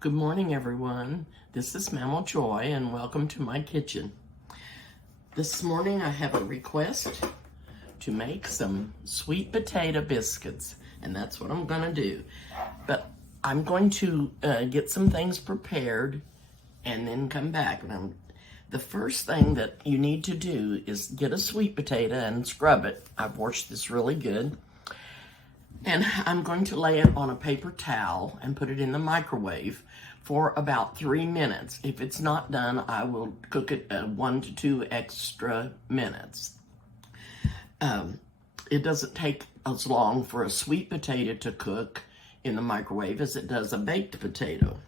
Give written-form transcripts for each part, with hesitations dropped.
Good morning, everyone. This is Mammal Joy, and welcome to my kitchen. This morning I have a request to make some sweet potato biscuits, and that's what I'm going to do. But I'm going to get some things prepared and then come back. The first thing that you need to do is get a sweet potato and scrub it. I've washed this really good. And I'm going to lay it on a paper towel and put it in the microwave for about 3 minutes. If it's not done, I will cook it 1 to 2 extra minutes. It doesn't take as long for a sweet potato to cook in the microwave as it does a baked potato.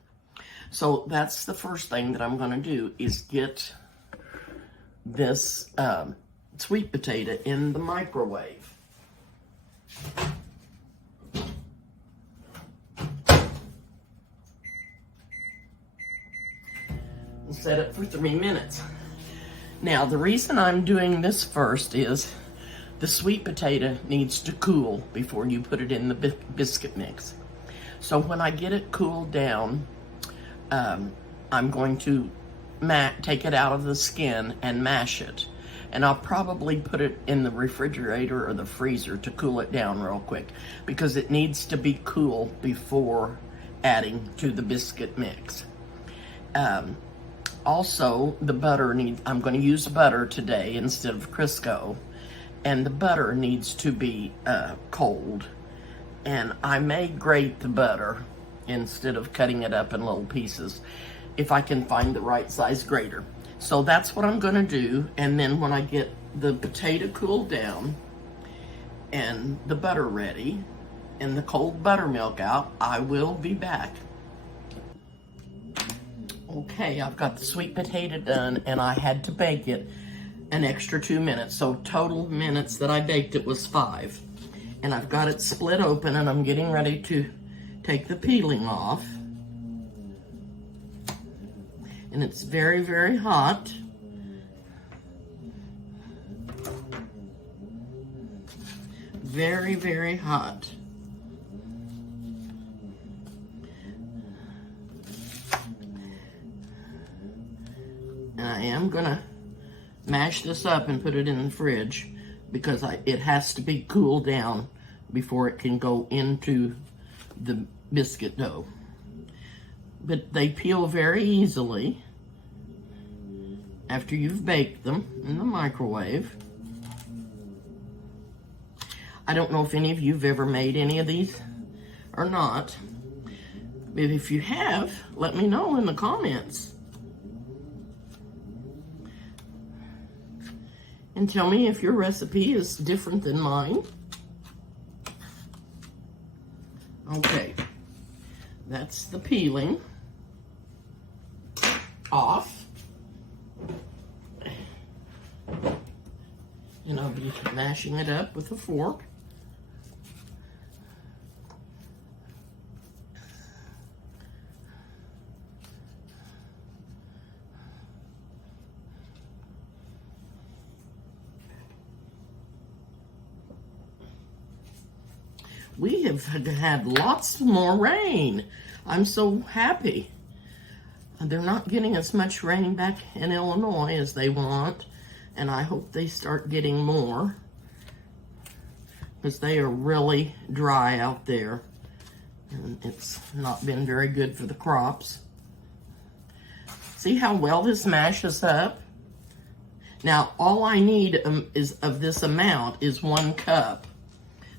So that's the first thing that I'm going to do is get this sweet potato in the microwave. Set it for 3 minutes. Now, the reason I'm doing this first is the sweet potato needs to cool before you put it in the biscuit mix. So when I get it cooled down, I'm going to take it out of the skin and mash it. And I'll probably put it in the refrigerator or the freezer to cool it down real quick because it needs to be cool before adding to the biscuit mix. Also, the butter I'm going to use butter today instead of Crisco, and the butter needs to be cold. And I may grate the butter instead of cutting it up in little pieces if I can find the right size grater. So that's what I'm going to do, and then when I get the potato cooled down and the butter ready and the cold buttermilk out, I will be back. Okay, I've got the sweet potato done, and I had to bake it an extra 2 minutes. So total minutes that I baked it was 5. And I've got it split open, and I'm getting ready to take the peeling off. And it's very, very hot. Very, very hot. And I am gonna mash this up and put it in the fridge because it has to be cooled down before it can go into the biscuit dough. But they peel very easily after you've baked them in the microwave. I don't know if any of you have ever made any of these or not, but if you have, let me know in the comments. And tell me if your recipe is different than mine. Okay, that's the peeling off. And I'll be mashing it up with a fork. We have had lots more rain. I'm so happy. They're not getting as much rain back in Illinois as they want, and I hope they start getting more because they are really dry out there, and it's not been very good for the crops. See how well this mashes up? Now, all I need of this amount is 1 cup.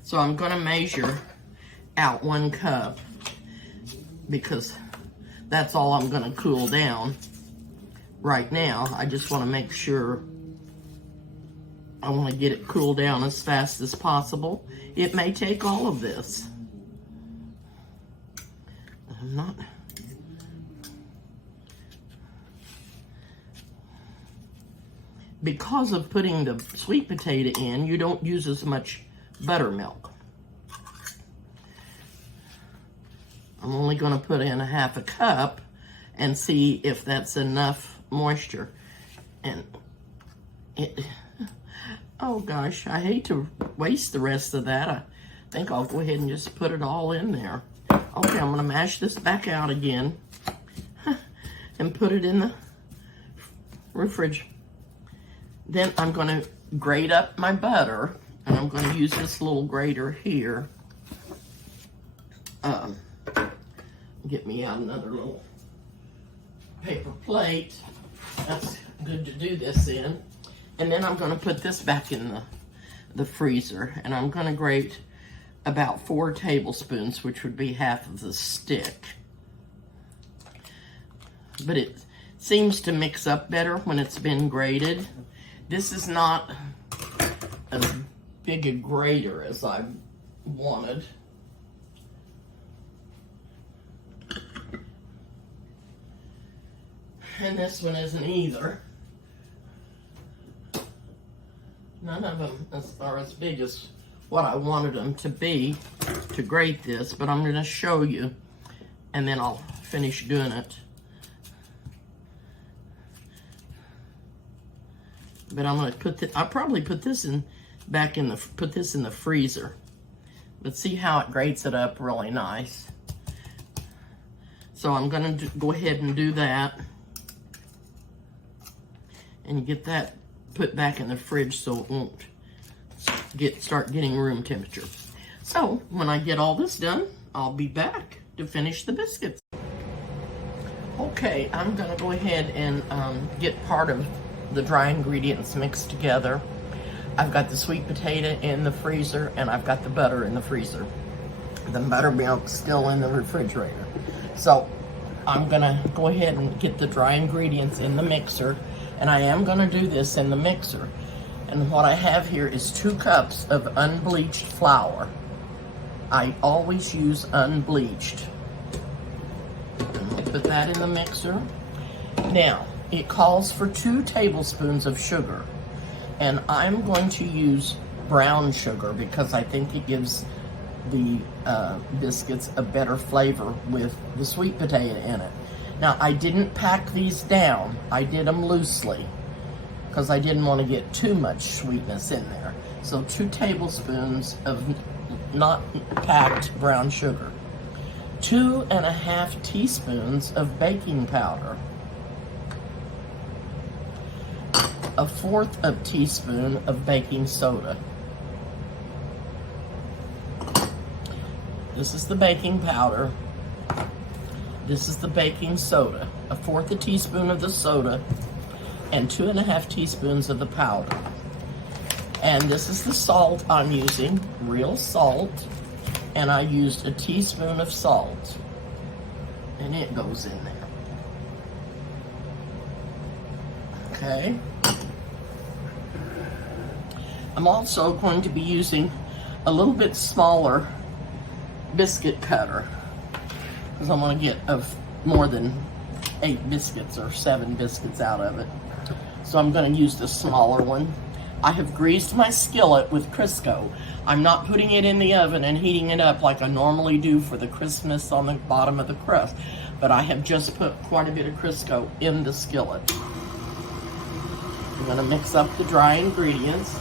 So I'm going to measure out 1 cup because that's all I'm going to cool down right now. I just want to make sure I want to get it cooled down as fast as possible. It may take all of this. I'm not... Because of putting the sweet potato in, you don't use as much buttermilk. I'm only going to put in a 1/2 cup and see if that's enough moisture. And oh gosh, I hate to waste the rest of that. I think I'll go ahead and just put it all in there. Okay, I'm going to mash this back out again. and put it in the refrigerator. Then I'm going to grate up my butter, and I'm going to use this little grater here. Get me out another little paper plate. That's good to do this in. And then I'm going to put this back in the freezer, and I'm going to grate about 4 tablespoons, which would be half of the stick. But it seems to mix up better when it's been grated. This is not as big a grater as I wanted. And this one isn't either. None of them are as big as what I wanted them to be to grate this, but I'm going to show you, and then I'll finish doing it. But I'm going to put I'll probably put this in put this in the freezer. But see how it grates it up really nice. So I'm going to go ahead and do that. And get that put back in the fridge so it won't start getting room temperature. So when I get all this done, I'll be back to finish the biscuits. Okay, I'm gonna go ahead and get part of the dry ingredients mixed together. I've got the sweet potato in the freezer, and I've got the butter in the freezer. The buttermilk's still in the refrigerator. So I'm gonna go ahead and get the dry ingredients in the mixer. And I am going to do this in the mixer. And what I have here is 2 cups of unbleached flour. I always use unbleached. And we'll put that in the mixer. Now, it calls for 2 tablespoons of sugar. And I'm going to use brown sugar because I think it gives the biscuits a better flavor with the sweet potato in it. Now, I didn't pack these down. I did them loosely because I didn't want to get too much sweetness in there. So 2 tablespoons of not packed brown sugar. 2½ teaspoons of baking powder. 1/4 teaspoon of baking soda. This is the baking powder. This is the baking soda, 1/4 teaspoon of the soda, and 2½ teaspoons of the powder. And this is the salt I'm using, real salt, and I used a teaspoon of salt, and it goes in there. Okay. I'm also going to be using a little bit smaller biscuit cutter, because I want to get more than 8 biscuits or 7 biscuits out of it. So I'm going to use the smaller one. I have greased my skillet with Crisco. I'm not putting it in the oven and heating it up like I normally do for the crispness on the bottom of the crust, but I have just put quite a bit of Crisco in the skillet. I'm going to mix up the dry ingredients.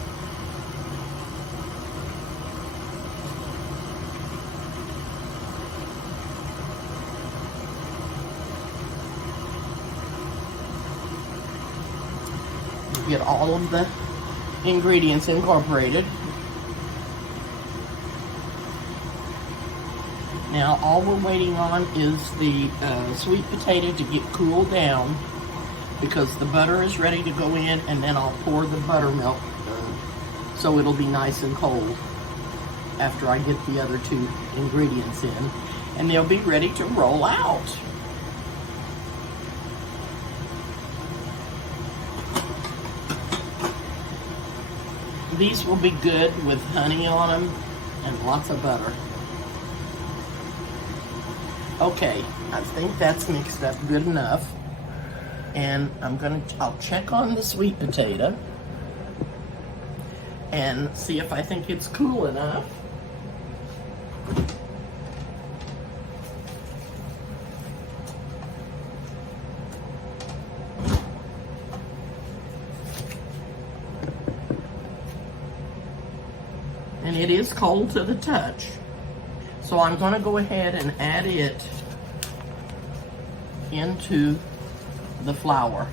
Get all of the ingredients incorporated. Now all we're waiting on is the sweet potato to get cooled down, because the butter is ready to go in, and then I'll pour the buttermilk so it'll be nice and cold after I get the other 2 ingredients in, and they'll be ready to roll out. These will be good with honey on them and lots of butter. Okay, I think that's mixed up good enough. And I'll check on the sweet potato and see if I think it's cool enough. And it is cold to the touch. So I'm going to go ahead and add it into the flour.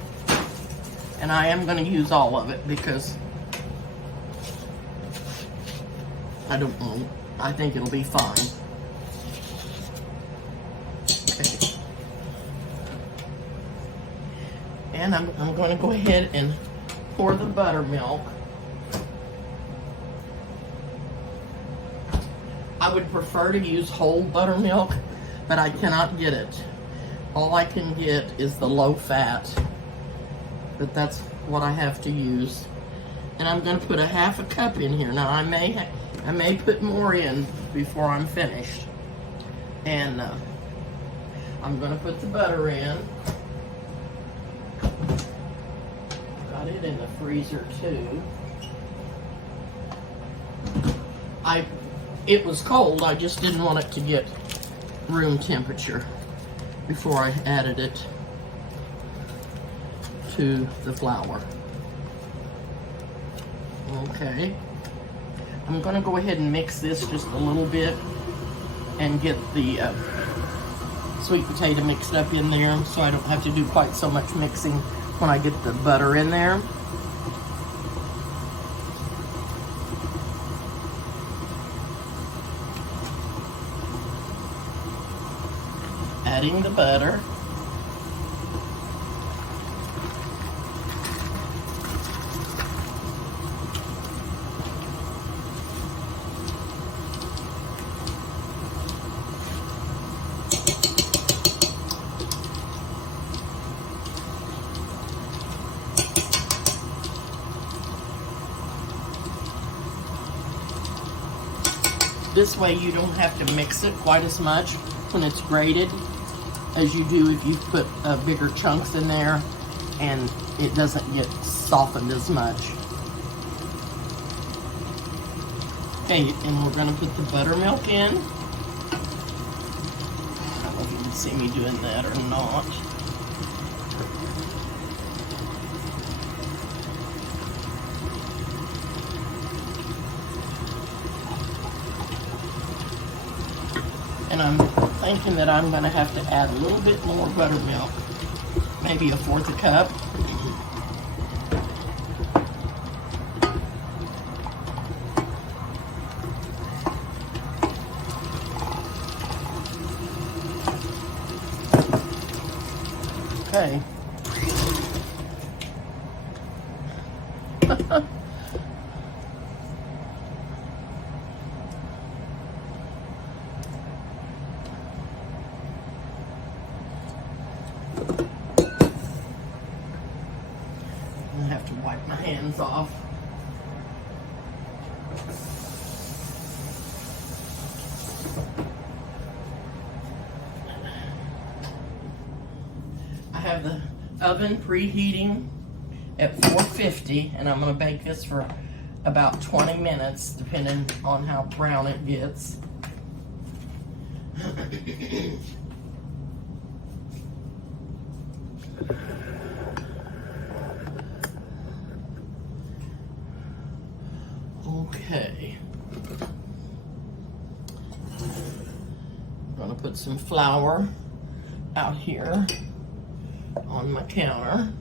And I am going to use all of it because I don't know. I think it'll be fine. Okay. And I'm going to go ahead and pour the buttermilk. I would prefer to use whole buttermilk, but I cannot get it. All I can get is the low fat, but that's what I have to use. And I'm going to put a half a cup in here. Now I may put more in before I'm finished. And I'm going to put the butter in. Got it in the freezer too. It was cold, I just didn't want it to get room temperature before I added it to the flour. Okay. I'm going to go ahead and mix this just a little bit and get the sweet potato mixed up in there so I don't have to do quite so much mixing when I get the butter in there. Adding the butter. This way you don't have to mix it quite as much when it's grated as you do if you put bigger chunks in there and it doesn't get softened as much. Okay, and we're going to put the buttermilk in. I don't know if you can see me doing that or not. And I'm thinking that I'm going to have to add a little bit more buttermilk, maybe a fourth a cup. Okay. I have to wipe my hands off. I have the oven preheating at 450 and I'm going to bake this for about 20 minutes depending on how brown it gets. Okay. I'm going to put some flour out here on my counter.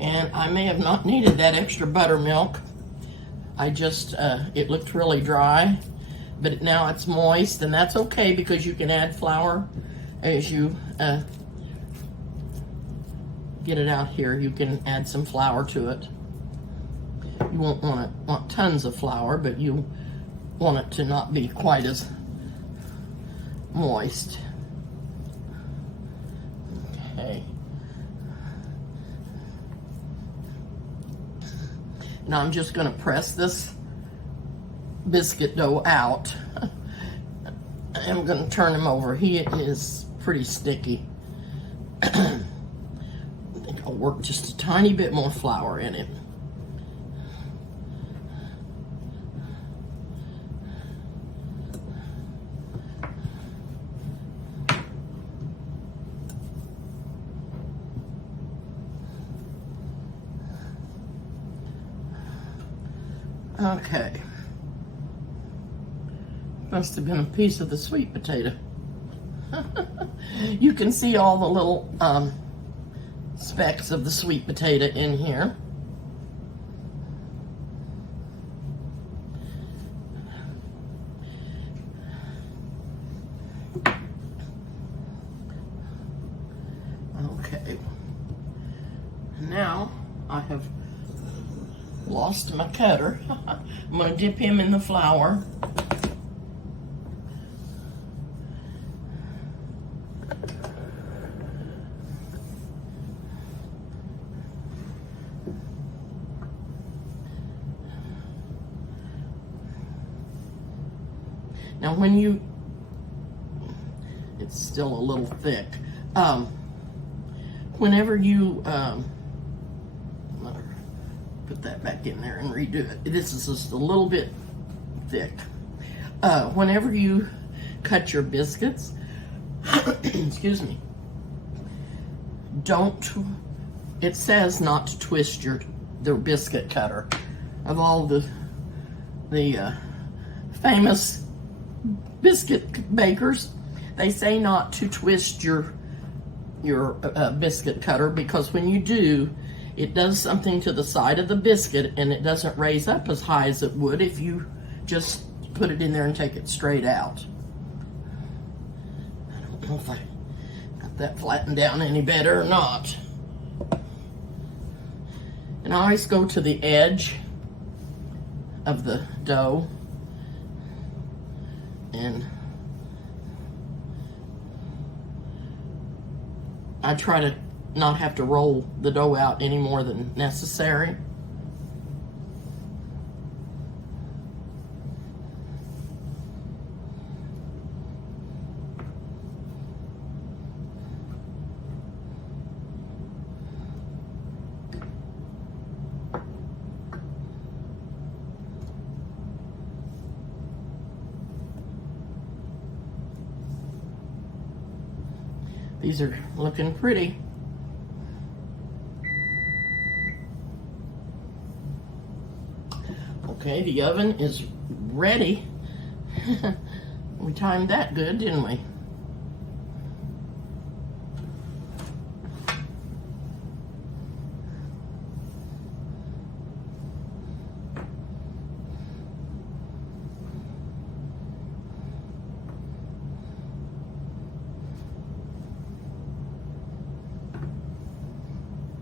And I may have not needed that extra buttermilk. I just, it looked really dry, but now it's moist, and that's okay because you can add flour as you get it out here. You can add some flour to it. You won't want tons of flour, but you want it to not be quite as moist. Okay. Now I'm just going to press this biscuit dough out. I'm going to turn him over. He is pretty sticky. I think I'll work just a tiny bit more flour in it. Okay. Must have been a piece of the sweet potato. You can see all the little specks of the sweet potato in here. Okay. Now I have lost my cutter. I'm going to dip him in the flour. Now it's still a little thick. Whenever you, put that back in there and redo it. This is just a little bit thick. Whenever you cut your biscuits, excuse me, it says not to twist the biscuit cutter. Of all the famous biscuit bakers, they say not to twist your biscuit cutter, because when you do, it does something to the side of the biscuit and it doesn't raise up as high as it would if you just put it in there and take it straight out. I don't know if I got that flattened down any better or not. And I always go to the edge of the dough and I try to not have to roll the dough out any more than necessary. These are looking pretty. Okay, the oven is ready. We timed that good, didn't we?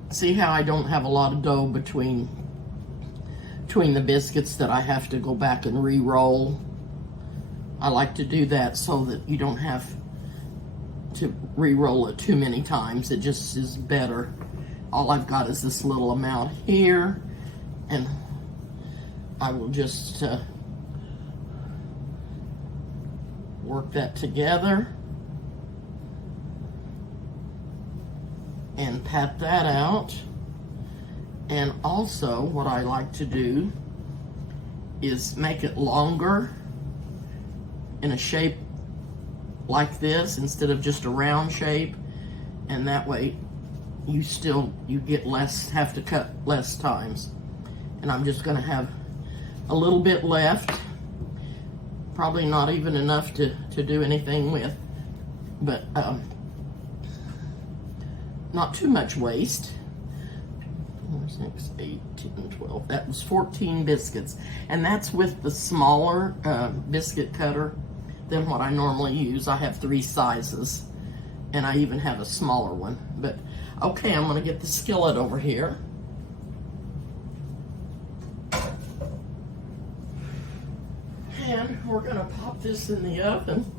See how I don't have a lot of dough between the biscuits that I have to go back and re-roll? I like to do that so that you don't have to re-roll it too many times. It just is better. All I've got is this little amount here, and I will just work that together and pat that out. And also what I like to do is make it longer in a shape like this instead of just a round shape, and that way you have to cut less times. And I'm just going to have a little bit left, probably not even enough to do anything with, but not too much waste. 4, 6, 8, 10, 12. That was 14 biscuits. And that's with the smaller biscuit cutter than what I normally use. I have 3 sizes, and I even have a smaller one. But okay, I'm going to get the skillet over here. And we're going to pop this in the oven.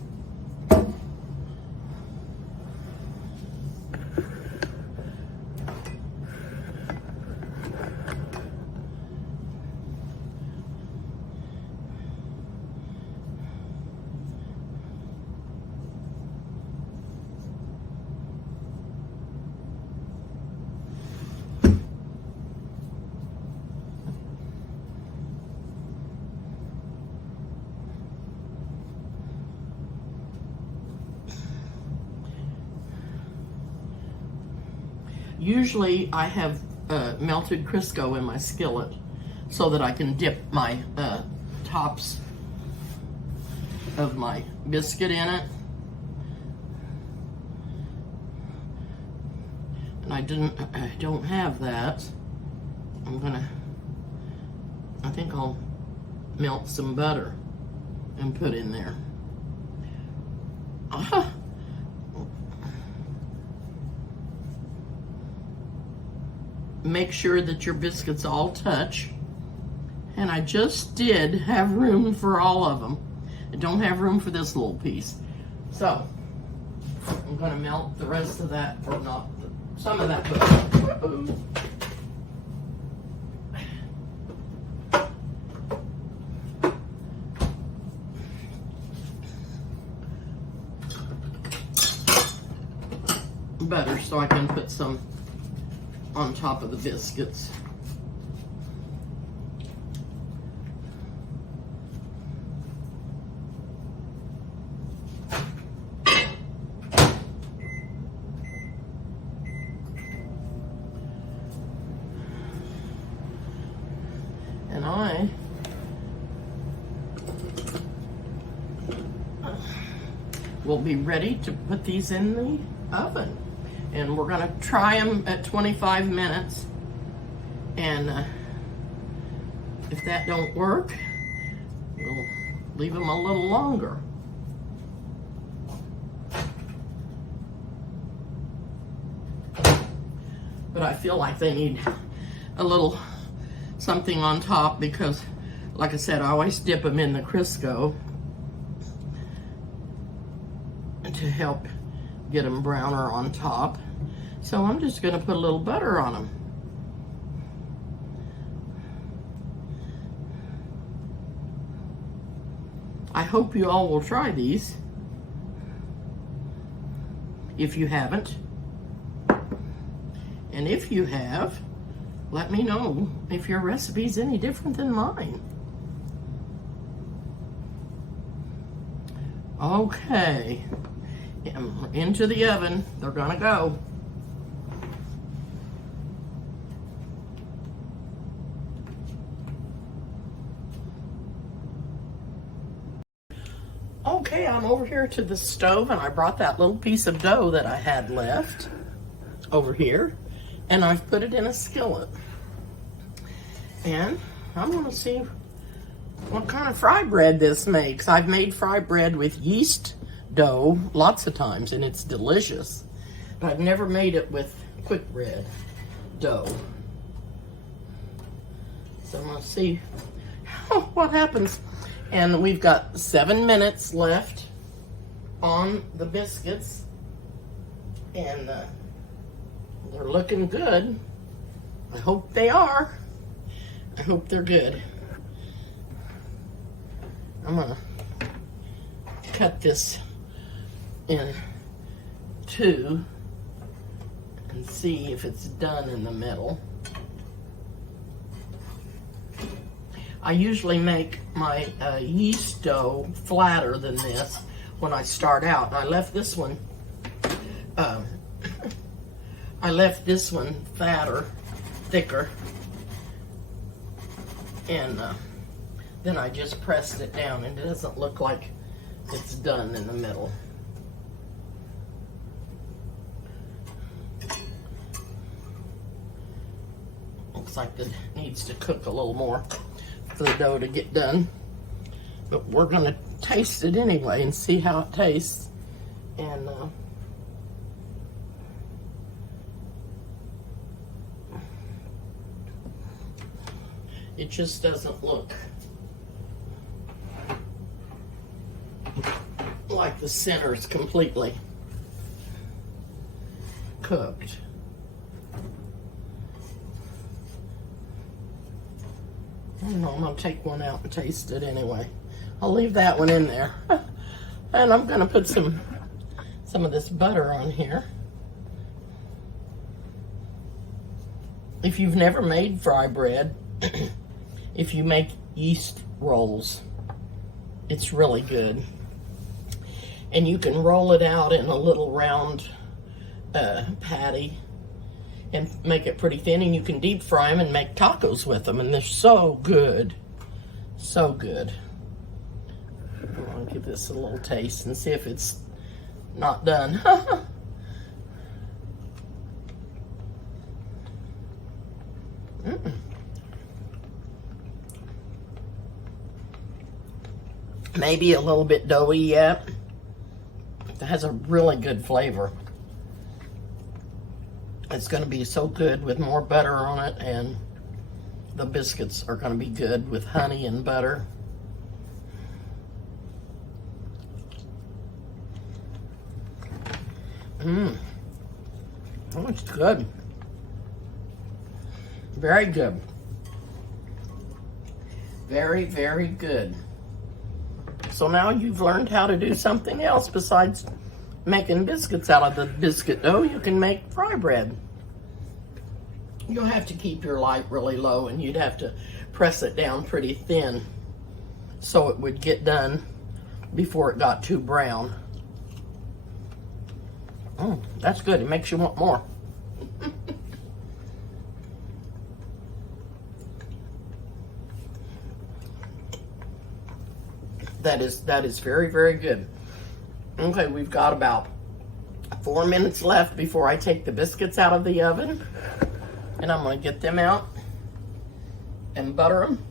Usually I have melted Crisco in my skillet, so that I can dip my tops of my biscuit in it. And I don't have that. I think I'll melt some butter and put in there. Make sure that your biscuits all touch. And I just did have room for all of them. I don't have room for this little piece. So, I'm gonna melt the rest of that, or not, some of that butter. Butter, so I can put some on top of the biscuits. And I will be ready to put these in the oven. And we're gonna try them at 25 minutes. And if that don't work, we'll leave them a little longer. But I feel like they need a little something on top because, like I said, I always dip them in the Crisco to help get them browner on top. So I'm just gonna put a little butter on them. I hope you all will try these. If you haven't. And if you have, let me know if your recipe's any different than mine. Okay. Into the oven, they're gonna go. Okay, I'm over here to the stove and I brought that little piece of dough that I had left over here and I've put it in a skillet. And I'm gonna see what kind of fry bread this makes. I've made fry bread with yeast dough lots of times and it's delicious, but I've never made it with quick bread dough. So I'm gonna see what happens. And we've got 7 minutes left on the biscuits and they're looking good. I hope they are. I hope they're good. I'm gonna cut this in two and see if it's done in the middle. I usually make my yeast dough flatter than this when I start out. I left this one fatter, thicker, and then I just pressed it down and it doesn't look like it's done in the middle. Looks like it needs to cook a little more for the dough to get done. But we're gonna taste it anyway and see how it tastes. And it just doesn't look like the center is completely cooked. I don't know, I'm gonna take one out and taste it anyway. I'll leave that one in there. And I'm gonna put some of this butter on here. If you've never made fry bread, if you make yeast rolls, it's really good. And you can roll it out in a little round patty and make it pretty thin, and you can deep fry them and make tacos with them, and they're so good. So good. I'm gonna give this a little taste and see if it's not done. Maybe a little bit doughy yet. It has a really good flavor. It's going to be so good with more butter on it, and the biscuits are going to be good with honey and butter. Oh, it's good. Very good. Very, very good. So now you've learned how to do something else besides making biscuits out of the biscuit dough. You can make fry bread. You'll have to keep your light really low, and you'd have to press it down pretty thin so it would get done before it got too brown. Oh, that's good. It makes you want more. That is very, very good. Okay, we've got about 4 minutes left before I take the biscuits out of the oven. And I'm going to get them out and butter them,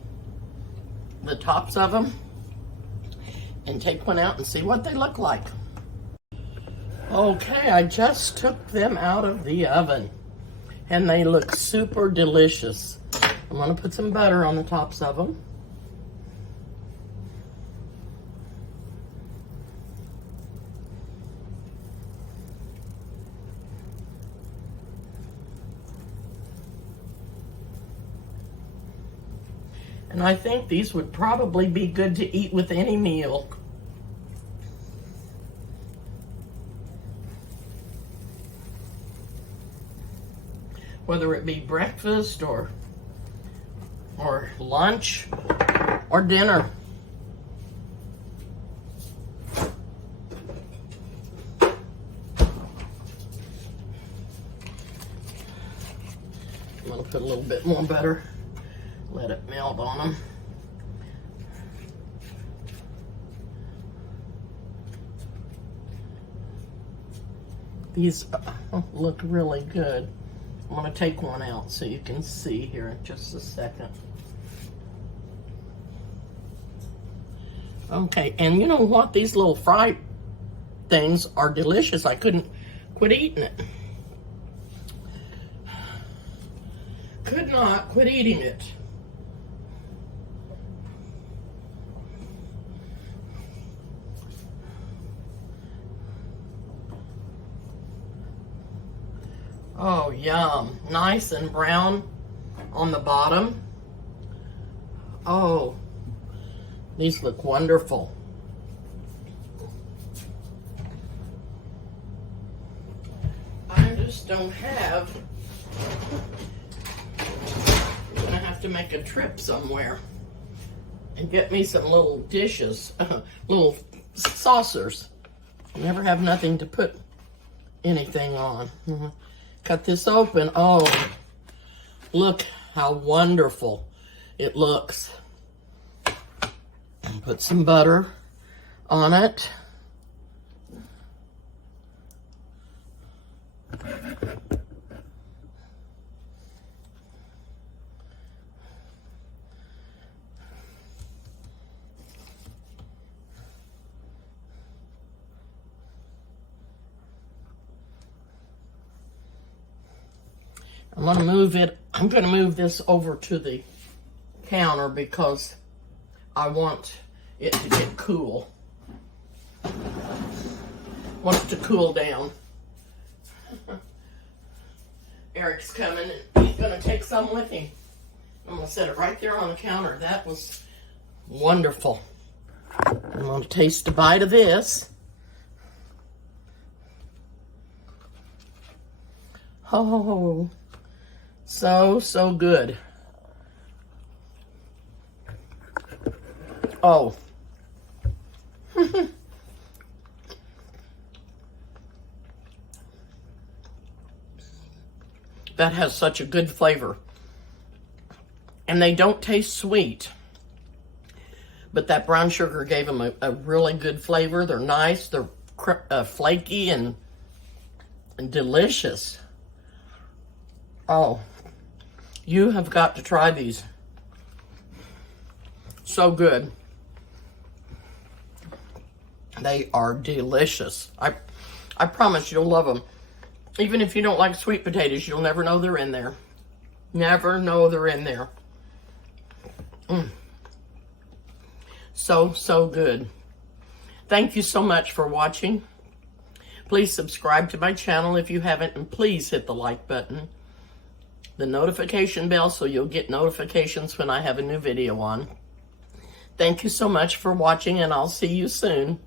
the tops of them, and take one out and see what they look like. Okay, I just took them out of the oven, and they look super delicious. I'm going to put some butter on the tops of them. And I think these would probably be good to eat with any meal. Whether it be breakfast or lunch or dinner. I'm gonna put a little bit more butter. Let it melt on them. These look really good. I'm going to take one out so you can see here in just a second. Okay, and you know what? These little fry things are delicious. I couldn't quit eating it. Could not quit eating it. Oh, yum. Nice and brown on the bottom. Oh, these look wonderful. I just don't have... I'm gonna have to make a trip somewhere and get me some little dishes, little saucers. I never have nothing to put anything on. Cut this open. Oh, look how wonderful it looks. And put some butter on it. I'm going to move this over to the counter because I want it to get cool. Want it to cool down. Eric's coming and he's going to take some with him. I'm going to set it right there on the counter. That was wonderful. I'm going to taste a bite of this. Oh, so good. Oh. that has such a good flavor. And they don't taste sweet, but that brown sugar gave them a really good flavor. They're nice, they're flaky and delicious. Oh, you have got to try these. So good. They are delicious. I promise you'll love them. Even if you don't like sweet potatoes, you'll never know they're in there. Never know they're in there. So, so good. Thank you so much for watching. Please subscribe to my channel if you haven't, and please hit the like button, the notification bell, so you'll get notifications when I have a new video on. Thank you so much for watching, and I'll see you soon.